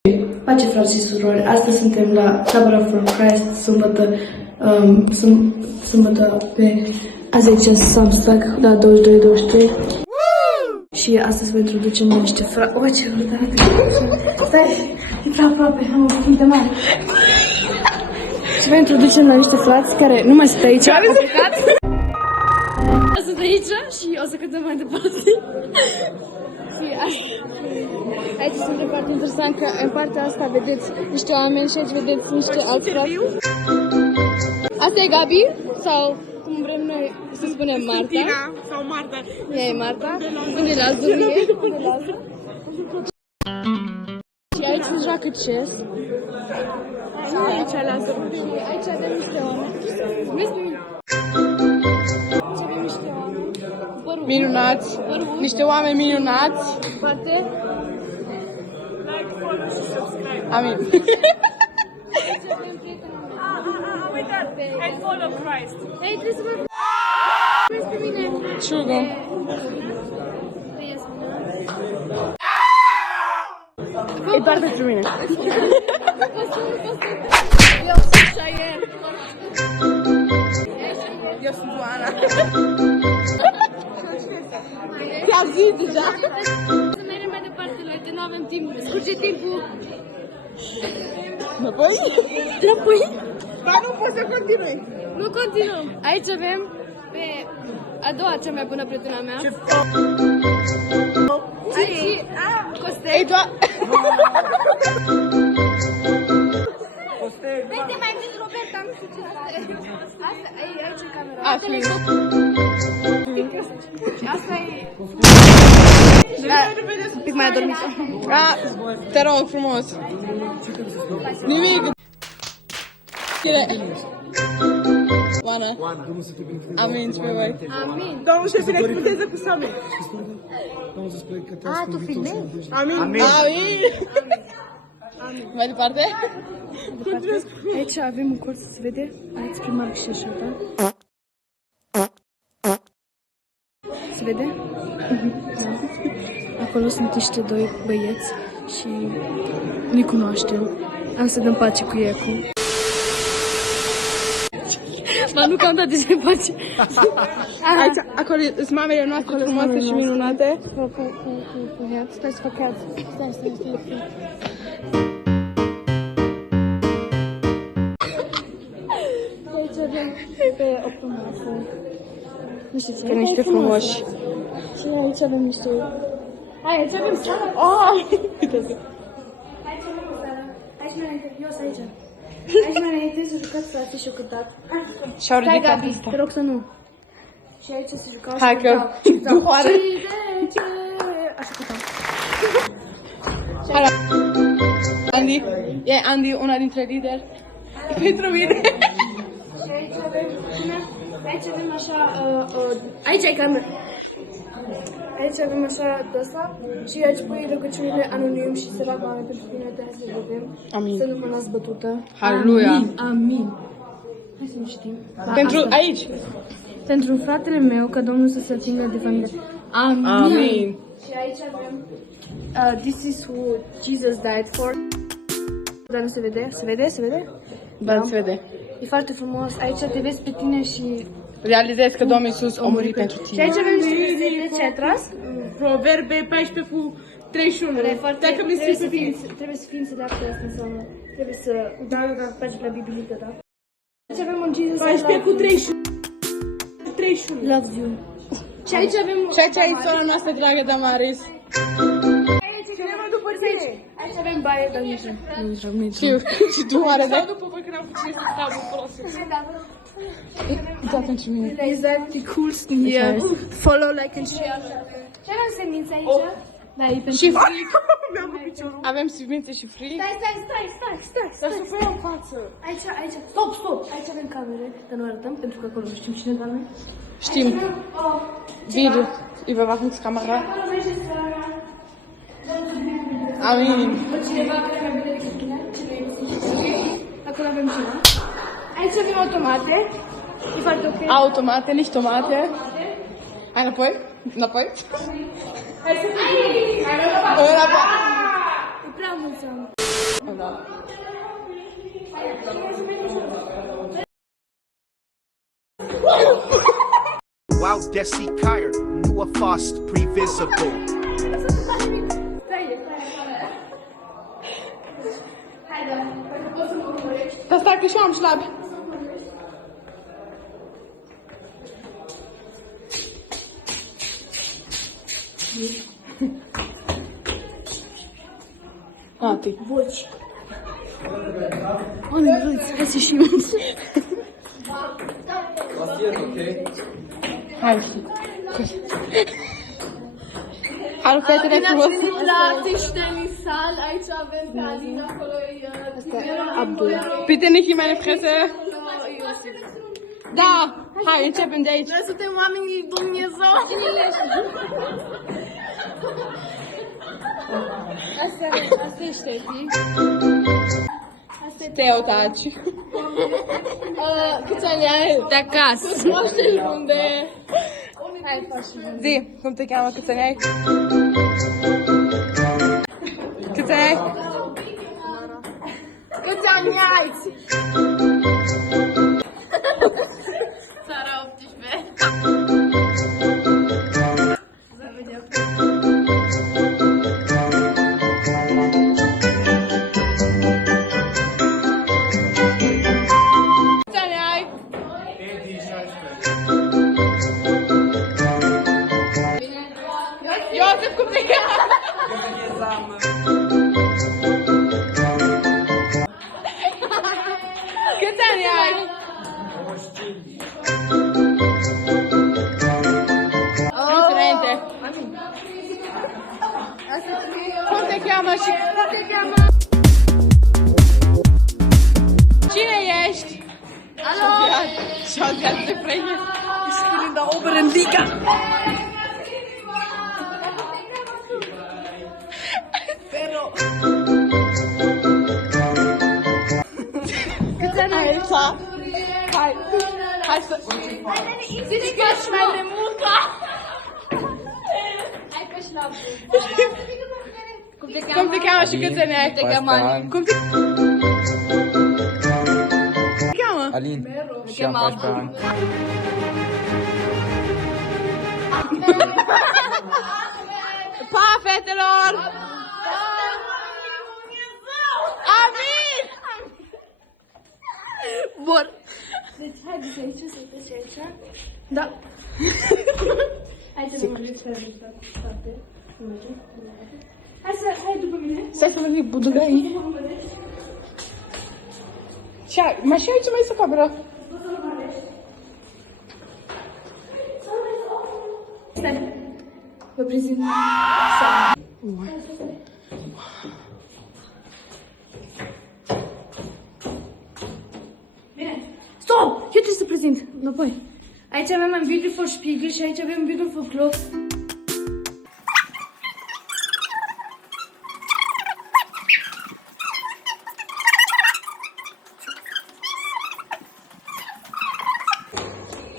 Pace, frați și surori, astăzi suntem la Tabăra for Christ, sâmbătă pe a 10 Samstag, la 22-23. Și astăzi vă introducem la niște frați. O, ce răutate! Stai, e prea aproape, am o fumă mare. Și vă introducem la niște frați care nu mai sunt aici, au plecat. Sunt aici și o să cântăm mai departe. Aici este foarte interesant că în partea asta vedeți niște oameni și aici vedeți niște alți frați. Asta e Gabi sau cum vrem noi să spunem Marta. Cristina sau Marta. Ea e Marta. Unde Lazur e? Și aici se joacă chess. Aici Lazur. Și aici avem niște oameni. Vezi pe mine? Aici avem niște oameni. Minunați. Niște oameni minunați. Poate. Amin. Aici avem prietena mea. Uitați. And follow Christ. Hei, trebuie să vă vezi pe mine. Ciugă. E doar pentru mine. Eu sunt Cheyenne. Eu sunt Oana. Ți-am zis deja. Să mergem mai departe, uite, nu avem timp. Scurge timpul. Înapoi? Înapoi? Dar nu pot să continui. Nu continuăm. Aici avem pe a doua cea mai bună prietena mea. Cici. Costel. Ei, doar... Vede, mai zis Roberta, nu știu ce asta e. Asta, aici e camera. Asta e. Și asta e... Un pic mai adormită. Te rog frumos. Nimic. Oana. Amin spre voi. Amin. Domnul să se binecuvânteze cu Sami. Tu filmezi? Amin. Amin. Mai departe? Aici avem un colț, se vede? Aici primar și așa, da? Se vede? Da. Acolo sunt niște doi băieți și nu-i cunoaștem. Am să dăm pace cu ei acum. Ba nu că am dat de ce pace. Aici, acolo sunt mamele noastre frumoase și minunate. Cu head. Stai să fac head. Stai. Aici avem pe o frumoasă. Nu știu ce. Că niște frumoși. Și aici avem niște... Aici avem sală. Uite-te. Aici avem o sală. Aici mai înainte. Eu sunt aici. Aici mai înainte să jucați frații și-au cântat. Și-au Stai, ridicat Gabi, asta. te rog să nu. Și aici se jucau și Hai că cântau. duhoare. Așa cântau. Hai la... Andy. E Andy, una dintre lideri. Pentru mine. Și aici avem... Aici avem așa... Aici ai camera. Aici avem așa de asta și aici pui rugăciunile anonim și se roagă oameni pentru tine, de să vedem. Amin. Să nu mă las bătută. Haleluia. Amin. Hai să nu știm. Pentru Asta. aici. Pentru fratele meu, ca Domnul să se atingă de familie. Amin. Amin. Și aici avem This is who Jesus died for. Dar nu se vede? Se vede? Se vede? Da, se vede. E foarte frumos. Aici te vezi pe tine și... Realizez că Domnul Iisus a murit pentru Și tine. aici avem niște versete. Ce ai tras? Proverbe 14 cu 31. Dacă mi trebuie să fii înțeleaptă, asta înseamnă. Trebuie să... Da, faci la biblică, da? Aici avem un Jesus. 14 cu 31. 31. Love you. Și aici avem... Și aici ai sora noastră dragă Damaris. Cine mă după tine? Aici avem baie, dar nu știu. Și tu are de... Da, Da, pentru mine. Ihr seid die coolsten hier. Follow, like and share. Ce avem semințe aici? Da, e pentru... Și fric. Avem semințe și fric. Stai. Să fie în față. Aici. Stop. Aici avem camere, dar nu arătăm, pentru că acolo nu știm cine doamne. Știm. Video. Überwachungskamera. Amin. Cineva care mai bine decât tine? Acolo avem ceva. Aici avem automate. E foarte ok. Automate, nicht tomate. Hai înapoi. Hai să... Înapoi. prea mulți ani. Da. Wow, Desi Kyer, nu a fost previsible. Dar stai că și eu am șlabi. Ты. Voci. Oameni vrăți, hai să ieșim. Hai. Hai, fetele frumos. Bine ați venit la Tischtennis-Saal, aici avem pe Alina, acolo e Abdul. Bitte nicht in meine Fresse. Da, hai, începem de aici. Noi suntem oamenii lui Dumnezeu. Asta e știi? Teo taci. Câți ani ai? De acasă. Foarte unde? Hai, faci. Zi, cum te cheamă, câți ani ai? Câți ani ai? Câți ani ai? Țara 18. Câți ani ai? Iosif, cum te cheamă? Câți ani ai? Nu-ți înainte. Cum te cheamă și cum te cheamă? Cine ești? Alo! Și-au zis de frăie. Spielen da oben in Liga. Câți ani ai? Hai. Hai să... Zici că ești mai de muncă. Hai pe șlabu. Cum te cheamă și câți ani ai? Te cheamă Alin. Cum te cheamă? Alin. Și am 14 ani. Pa, fetelor! Amin! Bun. Deci, haideți aici, să uitați aici. Da. Hai să vă mergeți pe spate. Hai după mine. Stai să vă budugai. Mai și aici mai este o cameră. Stai. Vă prezint. Bine. Stop! Eu trebuie să prezint. Înapoi. Aici avem un Beautiful Spiegel și aici avem Beautiful Cloth.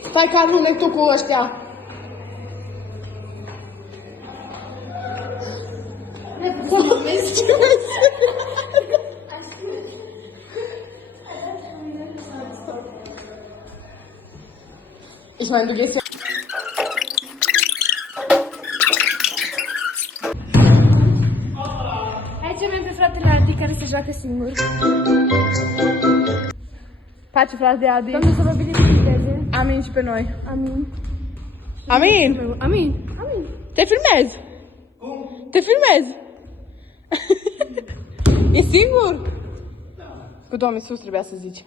Stai că alunec tu cu ăștia. Ich meine, du gehst ja... Aici avem pe fratele Adi care se joacă singur. Pace, frate de Adi. Domnul să vă binecuvânteze. Amin și pe noi. Amin. Amin! Amin. Amin. Te filmezi? Cum? Te filmezi? E singur? Da. Cu Domnul Iisus trebuia să zici.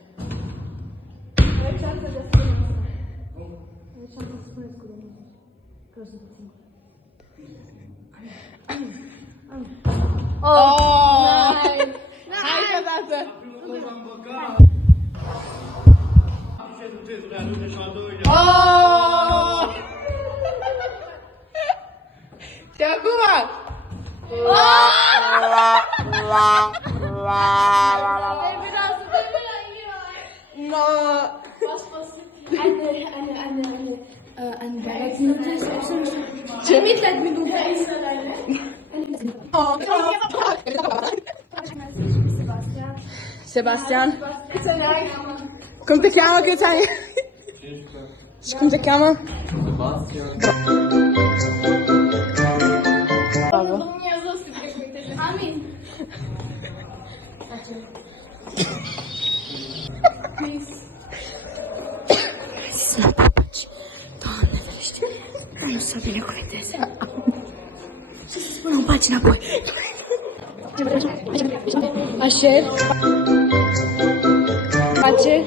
Oh! Hai că dată! Oh! Și acum! No! Eine Bereitsminute ist absolut. Mitleidminute ist alleine. Oh! Sebastian. Come ti chiama che sai? Come ti chiama? Bravo. Amin. Să papaci. Doamne, ferește. Nu să binecuvânteze. Ce să spun în pace înapoi? Așer. Pace.